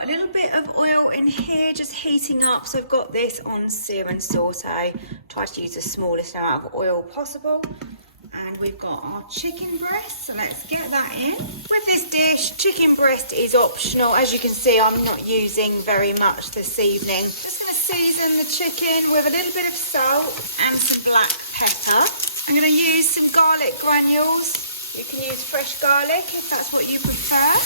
got a little bit of oil in here just heating up. So I've got this on sear and saute. Try to use the smallest amount of oil possible. And we've got our chicken breast, so let's get that in. With this dish, chicken breast is optional. As you can see, I'm not using very much this evening. Just going to season the chicken with a little bit of salt and some black pepper. I'm going to use some garlic granules. You can use fresh garlic if that's what you prefer.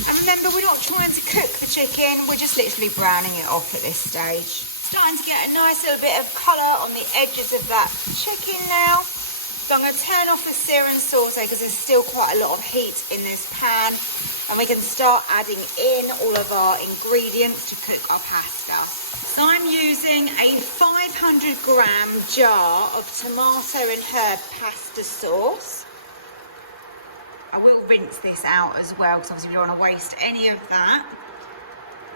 And remember, we're not trying to cook the chicken, we're just literally browning it off at this stage. Starting to get a nice little bit of colour on the edges of that chicken now. So I'm going to turn off the sear and saute because there's still quite a lot of heat in this pan. And we can start adding in all of our ingredients to cook our pasta. So I'm using a 500 gram jar of tomato and herb pasta sauce. I will rinse this out as well because obviously we don't want to waste any of that.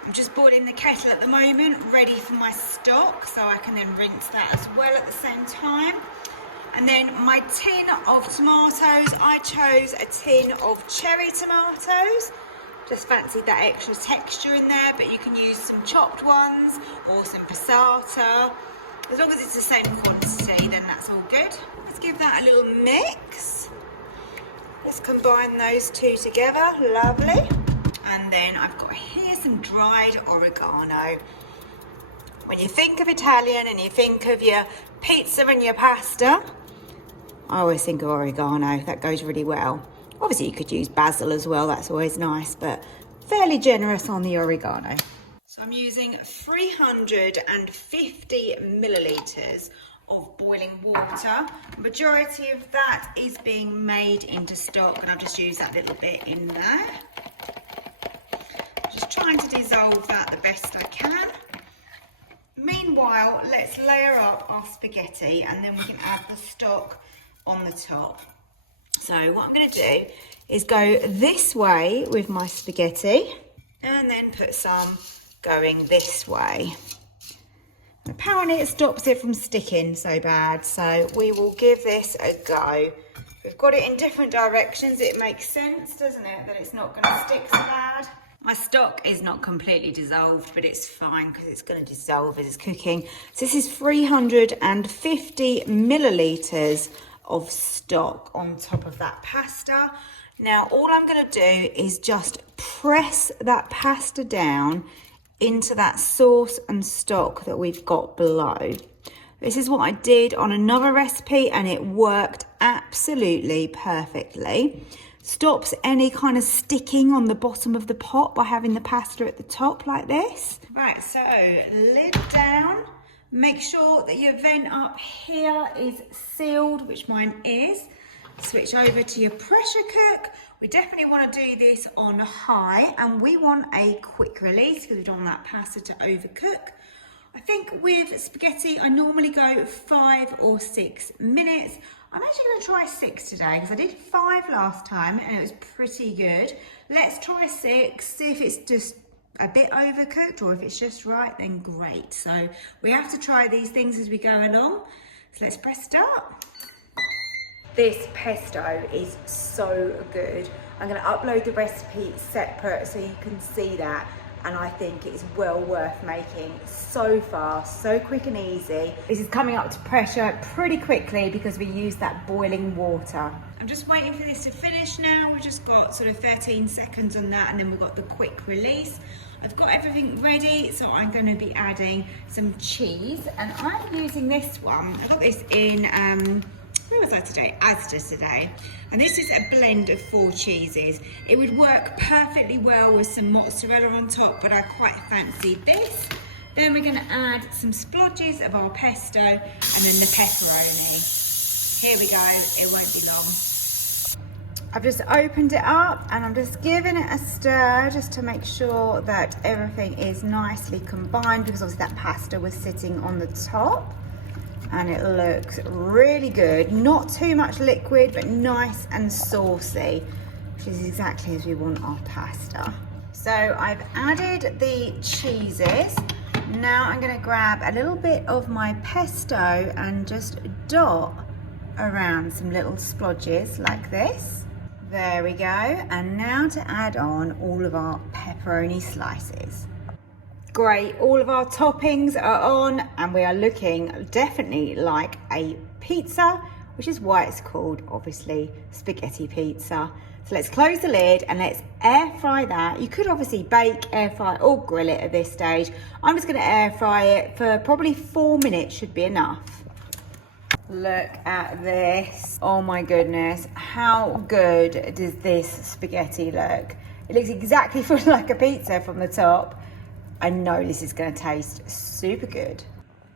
I'm just boiling the kettle at the moment, ready for my stock, so I can then rinse that as well at the same time. And then my tin of tomatoes, I chose a tin of cherry tomatoes. Just fancied that extra texture in there, but you can use some chopped ones or some passata. As long as it's the same quantity, then that's all good. Let's give that a little mix. Let's combine those two together, lovely. And then I've got here some dried oregano. When you think of Italian and you think of your pizza and your pasta, I always think of oregano. That goes really well. Obviously you could use basil as well, that's always nice, but fairly generous on the oregano. So I'm using 350 millilitres of boiling water. The majority of that is being made into stock, and I've just used that little bit in there. Just trying to dissolve that the best I can. Meanwhile, let's layer up our spaghetti and then we can add the stock on the top. So what I'm going to do is go this way with my spaghetti and then put some going this way. Apparently it stops it from sticking so bad, so we will give this a go. We've got it in different directions. It makes sense, doesn't it, that it's not going to stick so bad. My stock is not completely dissolved, but it's fine because it's going to dissolve as it's cooking. So this is 350 millilitres of stock on top of that pasta. Now all I'm going to do is just press that pasta down into that sauce and stock that we've got below. This is what I did on another recipe and it worked absolutely perfectly. Stops any kind of sticking on the bottom of the pot by having the pasta at the top like this. Right, so lid down. Make sure that your vent up here is sealed, which mine is. Switch over to your pressure cook. We definitely want to do this on high and we want a quick release because we don't want that pasta to overcook. I think with spaghetti, I normally go 5 or 6 minutes. I'm actually going to try 6 today because I did 5 last time and it was pretty good. Let's try 6, see if it's just a bit overcooked or if it's just right, then great. So we have to try these things as we go along. So let's press start. This pesto is so good. I'm going to upload the recipe separate so you can see that. And I think it's well worth making. So fast, so quick and easy. This is coming up to pressure pretty quickly because we use that boiling water. I'm just waiting for this to finish now. We've just got sort of 13 seconds on that and then we've got the quick release. I've got everything ready, so I'm going to be adding some cheese. And I'm using this one. I got this in, where was I today? Asda today. And this is a blend of 4 cheeses. It would work perfectly well with some mozzarella on top, but I quite fancy this. Then we're going to add some splodges of our pesto and then the pepperoni. Here we go, it won't be long. I've just opened it up and I'm just giving it a stir just to make sure that everything is nicely combined because obviously that pasta was sitting on the top. And it looks really good. Not too much liquid, but nice and saucy, which is exactly as we want our pasta. So I've added the cheeses. Now I'm going to grab a little bit of my pesto and just dot around some little splodges like this. There we go. And now to add on all of our pepperoni slices. Great, all of our toppings are on and we are looking definitely like a pizza, which is why it's called, obviously, spaghetti pizza. So let's close the lid and let's air fry that. You could obviously bake, air fry or grill it at this stage. I'm just gonna air fry it for probably 4 minutes, should be enough. Look at this. Oh my goodness, how good does this spaghetti look? It looks exactly like a pizza from the top. I know this is going to taste super good.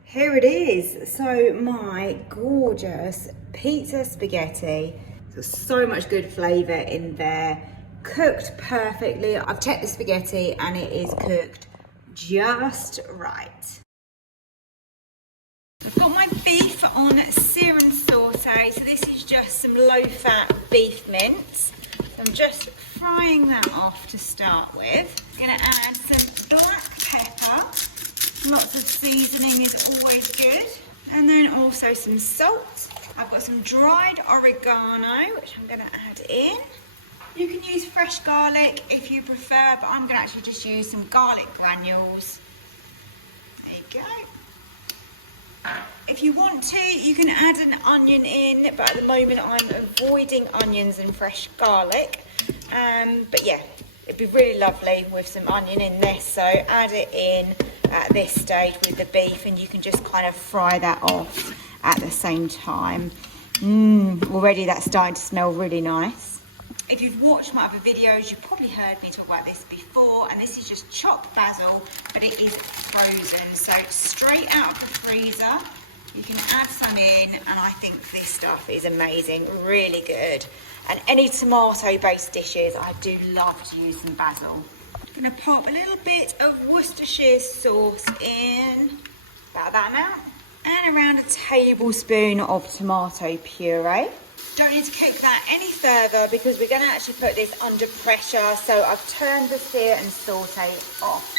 Here it is. So my gorgeous pizza spaghetti. There's so much good flavour in there. Cooked perfectly. I've checked the spaghetti and it is cooked just right. I've got my beef on sear and saute. So this is just some low-fat beef mince. So I'm just frying that off to start with. I'm going to add some black pepper. Lots of seasoning is always good. And then also some salt. I've got some dried oregano, which I'm going to add in. You can use fresh garlic if you prefer, but I'm going to actually just use some garlic granules. There you go. If you want to, you can add an onion in, but at the moment I'm avoiding onions and fresh garlic. But yeah, it'd be really lovely with some onion in this, so add it in at this stage with the beef and you can just kind of fry that off at the same time. Already that's starting to smell really nice. If you've watched my other videos, you've probably heard me talk about this before, and this is just chopped basil, but it is frozen, so straight out of the freezer. You can add some in, and I think this stuff is amazing, really good. And any tomato-based dishes, I do love to use some basil. I'm gonna pop a little bit of Worcestershire sauce in, about that amount, and around a tablespoon of tomato puree. Don't need to cook that any further because we're going to actually put this under pressure. So I've turned the sear and saute off.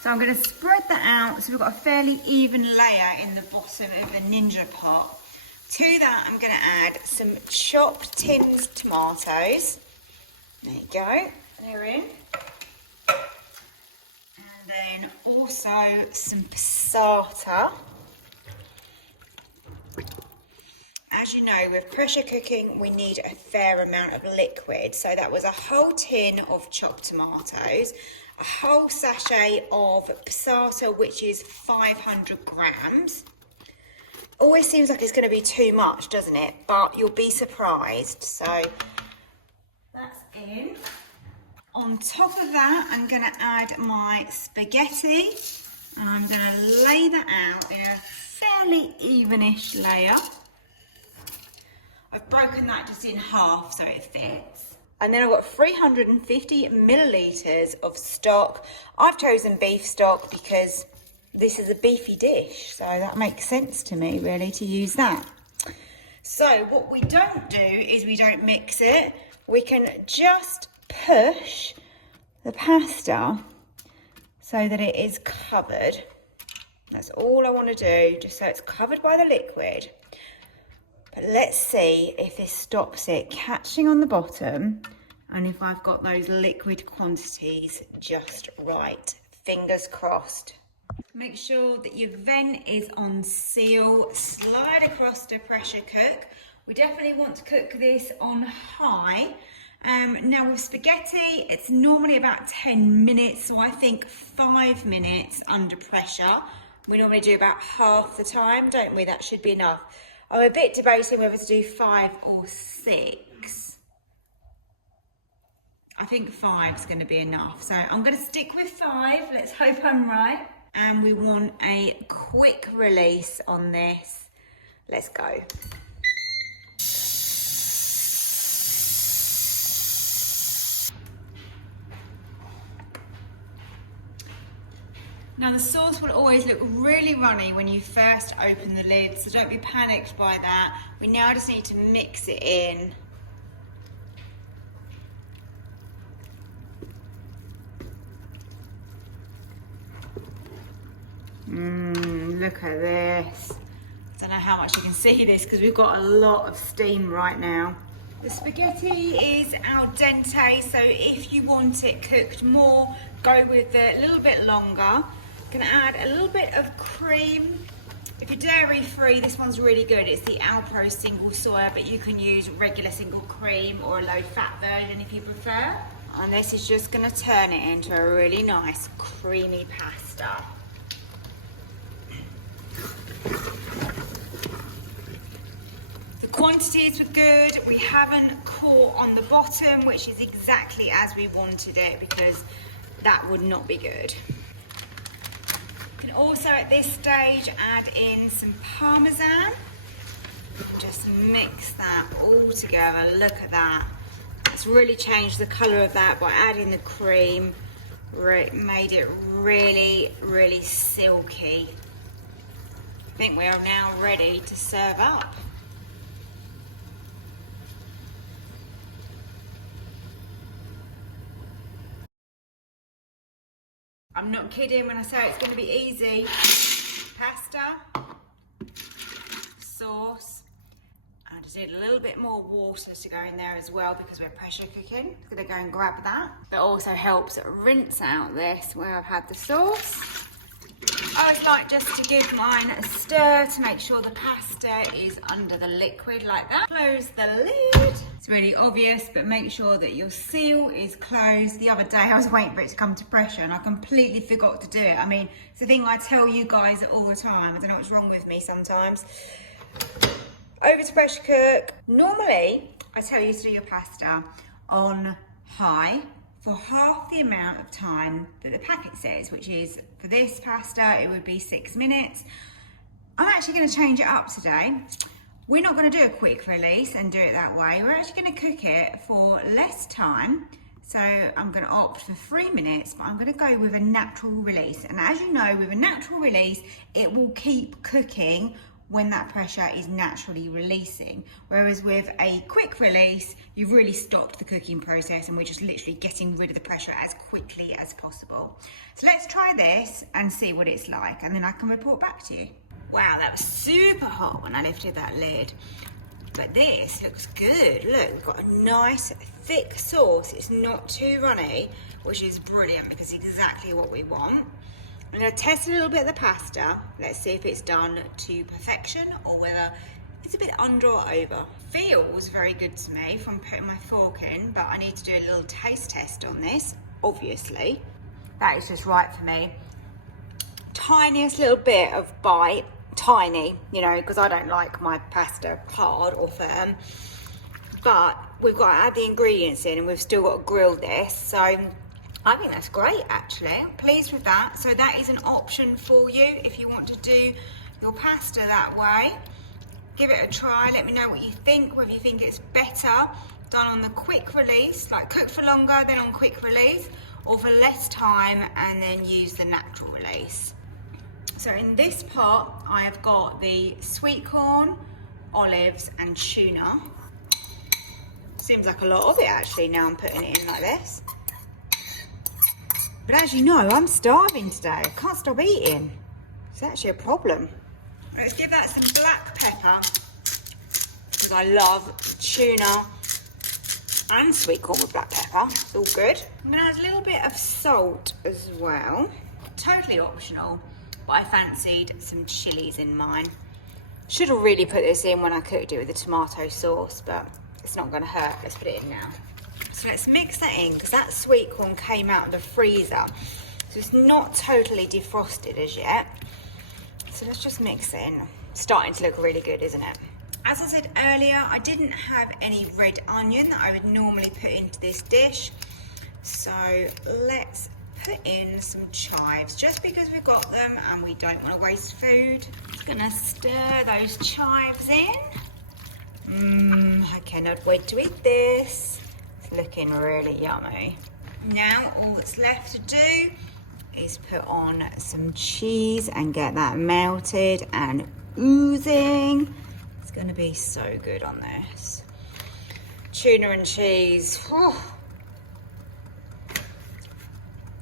So I'm going to spread that out so we've got a fairly even layer in the bottom of the Ninja pot. To that I'm going to add some chopped tinned tomatoes. There you go, they're in. And then also some passata. As you know, with pressure cooking, we need a fair amount of liquid. So that was a whole tin of chopped tomatoes, a whole sachet of passata, which is 500 grams. Always seems like it's going to be too much, doesn't it? But you'll be surprised. So that's in. On top of that, I'm going to add my spaghetti. And I'm going to lay that out in a fairly evenish layer. I've broken that just in half so it fits. And then I've got 350 millilitres of stock. I've chosen beef stock because this is a beefy dish, so that makes sense to me really to use that. So what we don't do is we don't mix it. We can just push the pasta so that it is covered. That's all I want to do, just so it's covered by the liquid. But let's see if this stops it catching on the bottom and if I've got those liquid quantities just right. Fingers crossed. Make sure that your vent is on seal. Slide across to pressure cook. We definitely want to cook this on high. Now with spaghetti, it's normally about 10 minutes, so I think 5 minutes under pressure. We normally do about half the time, don't we? That should be enough. I'm a bit debating whether to do 5 or 6. I think 5 is going to be enough. So I'm going to stick with 5. Let's hope I'm right. And we want a quick release on this. Let's go. Now the sauce will always look really runny when you first open the lid, so don't be panicked by that. We now just need to mix it in. Look at this. I don't know how much you can see this because we've got a lot of steam right now. The spaghetti is al dente, so if you want it cooked more, go with it a little bit longer. Gonna add a little bit of cream. If you're dairy free, this one's really good. It's the Alpro single soya, but you can use regular single cream or a low fat version if you prefer. And this is just gonna turn it into a really nice creamy pasta. The quantities were good. We haven't caught on the bottom, which is exactly as we wanted it, because that would not be good. You can also at this stage add in some Parmesan. Just mix that all together. Look at that. It's really changed the colour of that by adding the cream. Made it really, really silky. I think we are now ready to serve up. I'm not kidding when I say it's going to be easy. Pasta, sauce. I just need a little bit more water to go in there as well because we're pressure cooking. I'm going to go and grab that. That also helps rinse out this where I've had the sauce. I always like just to give mine a stir to make sure the pasta is under the liquid like that. Close the lid. It's really obvious, but make sure that your seal is closed. The other day I was waiting for it to come to pressure and I completely forgot to do it. I mean, it's the thing I tell you guys all the time. I don't know what's wrong with me sometimes. Over to pressure cook. Normally, I tell you to do your pasta on high for half the amount of time that the packet says, which is, for this pasta, it would be 6 minutes. I'm actually gonna change it up today. We're not gonna do a quick release and do it that way. We're actually gonna cook it for less time. So I'm gonna opt for 3 minutes, but I'm gonna go with a natural release. And as you know, with a natural release, it will keep cooking when that pressure is naturally releasing. Whereas with a quick release, you've really stopped the cooking process and we're just literally getting rid of the pressure as quickly as possible. So let's try this and see what it's like, and then I can report back to you. Wow, that was super hot when I lifted that lid. But this looks good. Look, we've got a nice thick sauce. It's not too runny, which is brilliant because it's exactly what we want. I'm going to test a little bit of the pasta. Let's see if it's done to perfection or whether it's a bit under or over. Feels very good to me from putting my fork in, but I need to do a little taste test on this, obviously. That is just right for me. Tiniest little bit of bite, tiny, you know, because I don't like my pasta hard or firm. But we've got to add the ingredients in and we've still got to grill this, so I think that's great actually. I'm pleased with that. So that is an option for you if you want to do your pasta that way. Give it a try, let me know what you think, whether you think it's better done on the quick release, like cook for longer then on quick release, or for less time and then use the natural release. So in this pot I have got the sweet corn, olives and tuna. Seems like a lot of it actually now I'm putting it in like this. But as you know, I'm starving today. I can't stop eating. It's actually a problem. Let's give that some black pepper because I love tuna and sweet corn with black pepper. It's all good. I'm gonna add a little bit of salt as well. Totally optional, but I fancied some chilies in mine. Should have really put this in when I cooked it with the tomato sauce, but it's not gonna hurt. Let's put it in now. So let's mix that in because that sweet corn came out of the freezer. So it's not totally defrosted as yet. So let's just mix it in. Starting to look really good, isn't it? As I said earlier, I didn't have any red onion that I would normally put into this dish. So let's put in some chives just because we've got them and we don't want to waste food. Just gonna stir those chives in. I cannot wait to eat this. Looking really yummy. Now all that's left to do is put on some cheese and get that melted and oozing. It's gonna be so good on this. Tuna and cheese. Whew.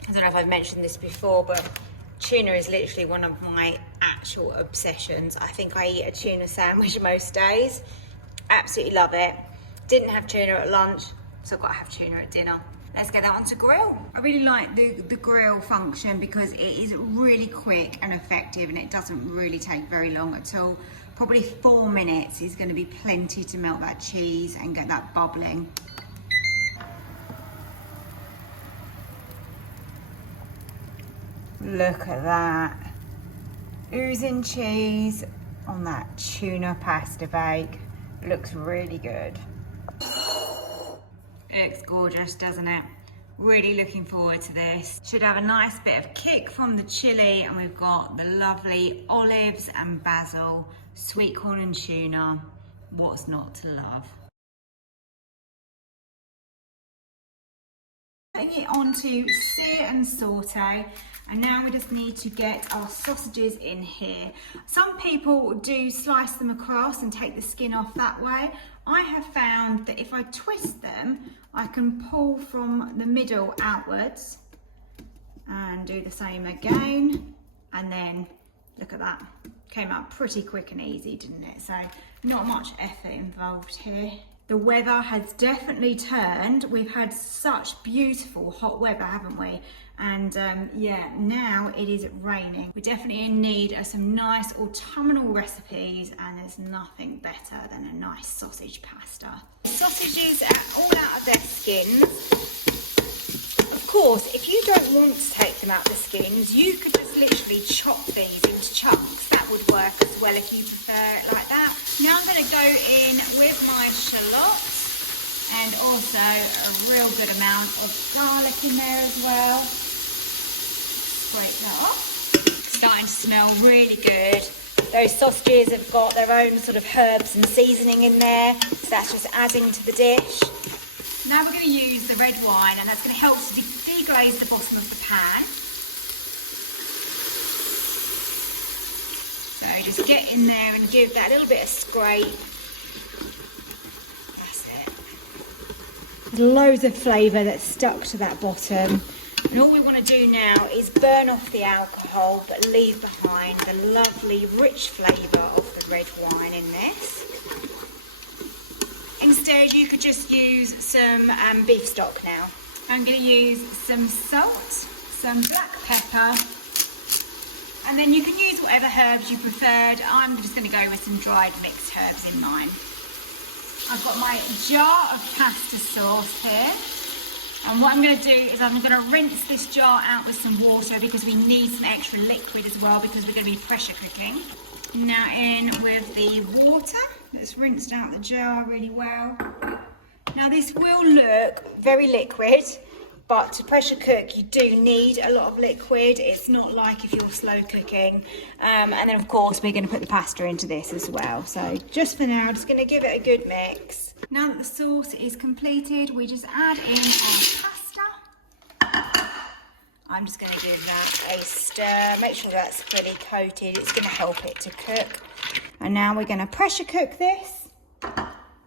I don't know if I've mentioned this before, but tuna is literally one of my actual obsessions. I think I eat a tuna sandwich most days. Absolutely love it. Didn't have tuna at lunch, so I've got to have tuna at dinner. Let's get that on to grill. I really like the grill function because it is really quick and effective, and it doesn't really take very long at all. Probably 4 minutes is going to be plenty to melt that cheese and get that bubbling. Look at that. Oozing cheese on that tuna pasta bake. Looks really good. It looks gorgeous, doesn't it? Really looking forward to this. Should have a nice bit of kick from the chili, and we've got the lovely olives and basil, sweet corn and tuna. What's not to love? Putting it on to sear and saute, and now we just need to get our sausages in here. Some people do slice them across and take the skin off that way. I have found that if I twist them, I can pull from the middle outwards and do the same again, and then look at that. Came out pretty quick and easy, didn't it? So not much effort involved here. The weather has definitely turned. We've had such beautiful hot weather, haven't we? And yeah, now it is raining. We're definitely in need of some nice autumnal recipes, and there's nothing better than a nice sausage pasta. The sausages are all out of their skins. Of course, if you don't want to take them out the skins, you could just literally chop these into chunks. That would work as well if you prefer it like that. Now I'm going to go in with my shallots, and also a real good amount of garlic in there as well. Scrape that off. Starting to smell really good. Those sausages have got their own sort of herbs and seasoning in there, so that's just adding to the dish. Now we're going to use the red wine, and that's going to help to deglaze the bottom of the pan. So just get in there and give that a little bit of scrape. That's it. There's loads of flavour that's stuck to that bottom. And all we want to do now is burn off the alcohol, but leave behind the lovely rich flavour of the red wine in this. Instead, you could just use some beef stock now. I'm going to use some salt, some black pepper, and then you can use whatever herbs you preferred. I'm just going to go with some dried mixed herbs in mine. I've got my jar of pasta sauce here. And what I'm going to do is I'm going to rinse this jar out with some water, because we need some extra liquid as well, because we're going to be pressure cooking. Now in with the water. It's rinsed out the jar really well. Now this will look very liquid, but to pressure cook you do need a lot of liquid. It's not like if you're slow cooking. And then of course we're going to put the pasta into this as well. So just for now, just going to give it a good mix. Now that the sauce is completed, we just add in our pasta. I'm just going to give that a stir. Make sure that's fully coated. It's going to help it to cook. And now we're going to pressure cook this,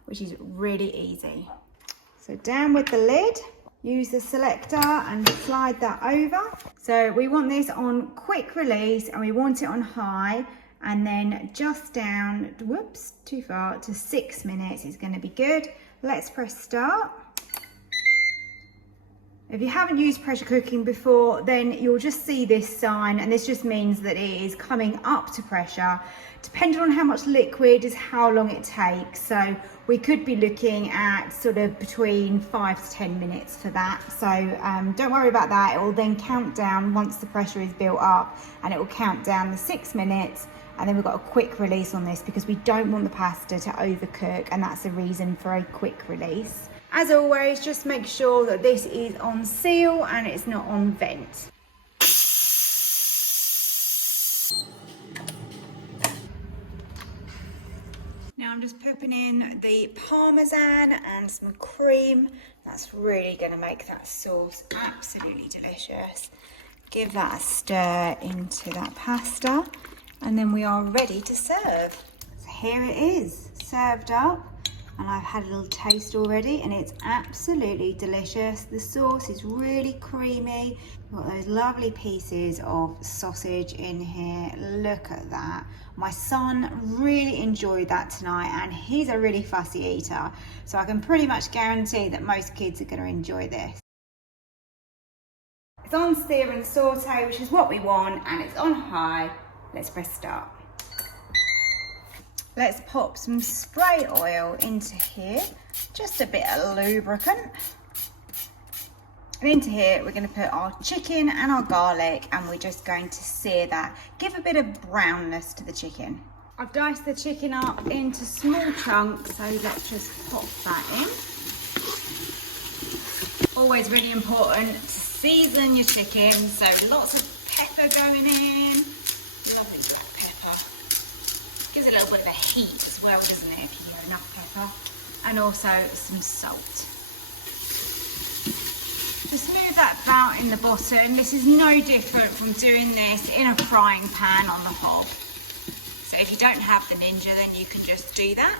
which is really easy. So down with the lid, use the selector and slide that over. So we want this on quick release, and we want it on high, and then just down, whoops, too far, to 6 minutes is going to be good. Let's press start. If you haven't used pressure cooking before, then you'll just see this sign, and this just means that it is coming up to pressure. Depending on how much liquid is how long it takes. So we could be looking at sort of between 5 to 10 minutes for that. So don't worry about that. It will then count down once the pressure is built up, and it will count down the 6 minutes. And then we've got a quick release on this, because we don't want the pasta to overcook, and that's the reason for a quick release. As always, just make sure that this is on seal and it's not on vent. Now I'm just popping in the Parmesan and some cream. That's really going to make that sauce absolutely delicious. Give that a stir into that pasta, and then we are ready to serve. So here it is, served up. and I've had a little taste already and it's absolutely delicious. The sauce is really creamy. We've got those lovely pieces of sausage in here. Look at that. My son really enjoyed that tonight, and he's a really fussy eater, so I can pretty much guarantee that most kids are going to enjoy this. It's on sear and saute, which is what we want, and it's on high. Let's press start. Let's pop some spray oil into here, just a bit of lubricant. And into here, we're going to put our chicken and our garlic, and we're just going to sear that. Give a bit of brownness to the chicken. I've diced the chicken up into small chunks, so let's just pop that in. Always really important to season your chicken, so lots of pepper going in. Lovely black pepper. Gives it a little bit of a heat as well, doesn't it, if you get enough pepper. And also some salt. To smooth that out in the bottom, this is no different from doing this in a frying pan on the hob. So if you don't have the Ninja, then you can just do that.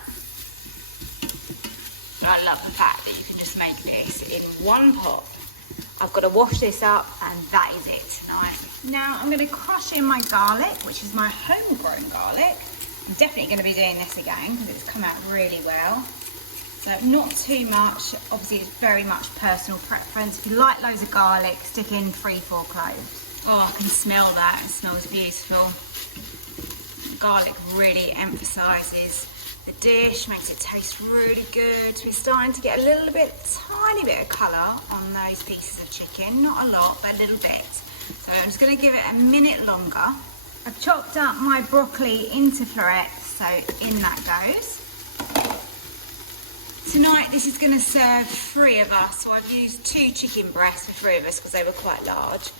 But I love the fact that you can just make this in one pot. I've got to wash this up, and that is it tonight. Now I'm going to crush in my garlic, which is my homegrown garlic. I'm definitely going to be doing this again because it's come out really well. So not too much, obviously it's very much personal preference. If you like loads of garlic, stick in 3-4 cloves. Oh, I can smell that, it smells beautiful. The garlic really emphasises the dish, makes it taste really good. We're starting to get a little bit, tiny bit of colour on those pieces of chicken. Not a lot, but a little bit. So I'm just going to give it a minute longer. I've chopped up my broccoli into florets, so in that goes. Tonight this is going to serve 3 of us, so I've used 2 chicken breasts for 3 of us because they were quite large.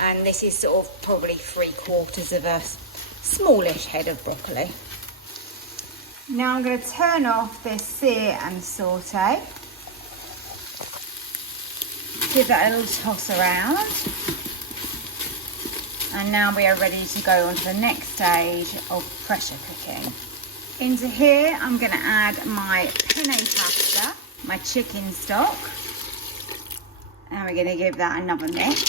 And this is sort of probably 3/4 of a smallish head of broccoli. Now I'm going to turn off this sear and saute. Give that a little toss around. And now we are ready to go on to the next stage of pressure cooking. Into here, I'm going to add my penne pasta, my chicken stock. And we're going to give that another mix.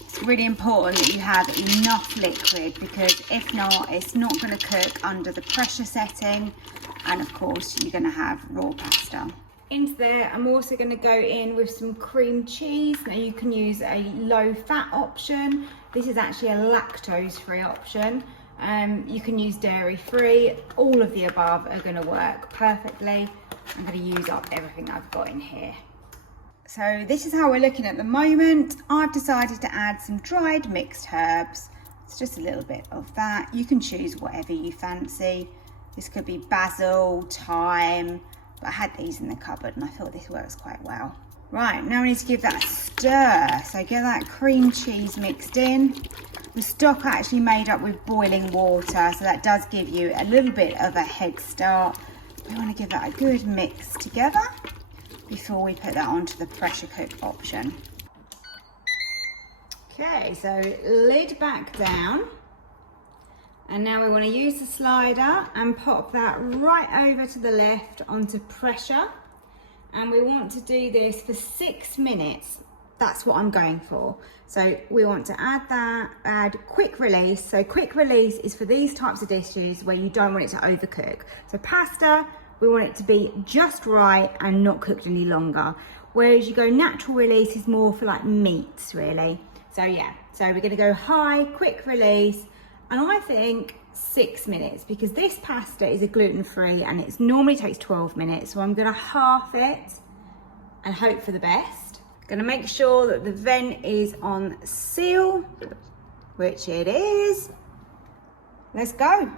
It's really important that you have enough liquid, because if not, it's not going to cook under the pressure setting. And of course, you're going to have raw pasta. Into there, I'm also going to go in with some cream cheese. Now you can use a low fat option. This is actually a lactose free option. You can use dairy free. All of the above are going to work perfectly. I'm going to use up everything I've got in here. So this is how we're looking at the moment. I've decided to add some dried mixed herbs. It's just a little bit of that. You can choose whatever you fancy. This could be basil, thyme, but I had these in the cupboard and I thought this works quite well. Right, now we need to give that a stir. So get that cream cheese mixed in. The stock actually made up with boiling water, so that does give you a little bit of a head start. We want to give that a good mix together before we put that onto the pressure cook option. Okay, so lid back down. And now we want to use the slider and pop that right over to the left onto pressure. And we want to do this for 6 minutes. That's what I'm going for. So we want to add quick release. So quick release is for these types of dishes where you don't want it to overcook. So pasta, we want it to be just right and not cooked any longer. Whereas you go natural release is more for like meats really. So yeah, so we're gonna go high, quick release, and I think 6 minutes, because this pasta is a gluten-free and it normally takes 12 minutes. So I'm gonna half it and hope for the best. Gonna make sure that the vent is on seal, which it is. Let's go.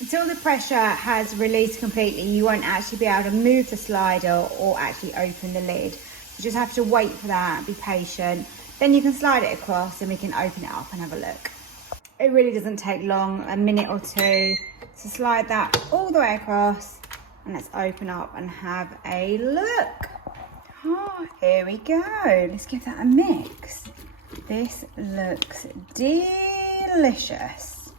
Until the pressure has released completely, you won't actually be able to move the slider or actually open the lid. You just have to wait for that, be patient. Then you can slide it across and we can open it up and have a look. It really doesn't take long, a minute or two. So slide that all the way across and let's open up and have a look. Oh, here we go. Let's give that a mix. This looks delicious.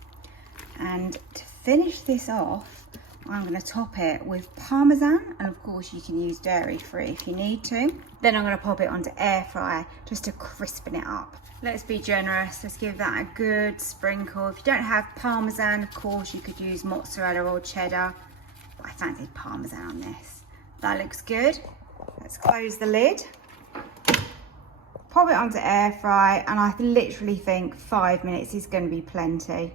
And to finish this off, I'm going to top it with Parmesan, and of course you can use dairy free if you need to. Then I'm going to pop it onto air fryer just to crispen it up. Let's be generous, let's give that a good sprinkle. If you don't have Parmesan, of course you could use mozzarella or cheddar, but I fancied Parmesan on this. That looks good. Let's close the lid. Pop it onto air fry, and I literally think 5 minutes is going to be plenty.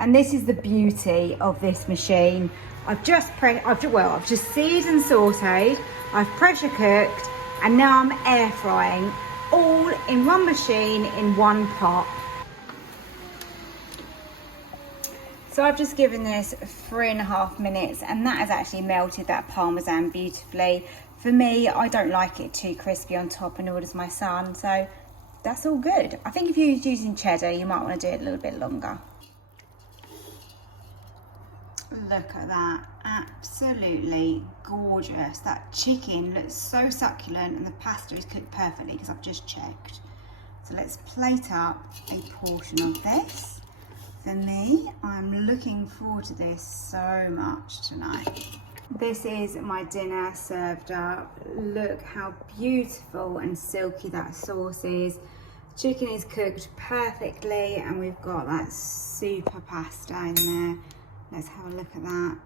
And this is the beauty of this machine. I've just seared and sauteed, I've pressure cooked, and now I'm air frying all in one machine in one pot. So I've just given this 3.5 minutes, and that has actually melted that Parmesan beautifully. For me, I don't like it too crispy on top, and nor does my son, so that's all good. I think if you're using cheddar, you might want to do it a little bit longer. Look at that, absolutely gorgeous. That chicken looks so succulent, and the pasta is cooked perfectly because I've just checked. So let's plate up a portion of this. For me, I'm looking forward to this so much tonight. This is my dinner served up. Look how beautiful and silky that sauce is. Chicken is cooked perfectly, and we've got that super pasta in there. Let's have a look at that.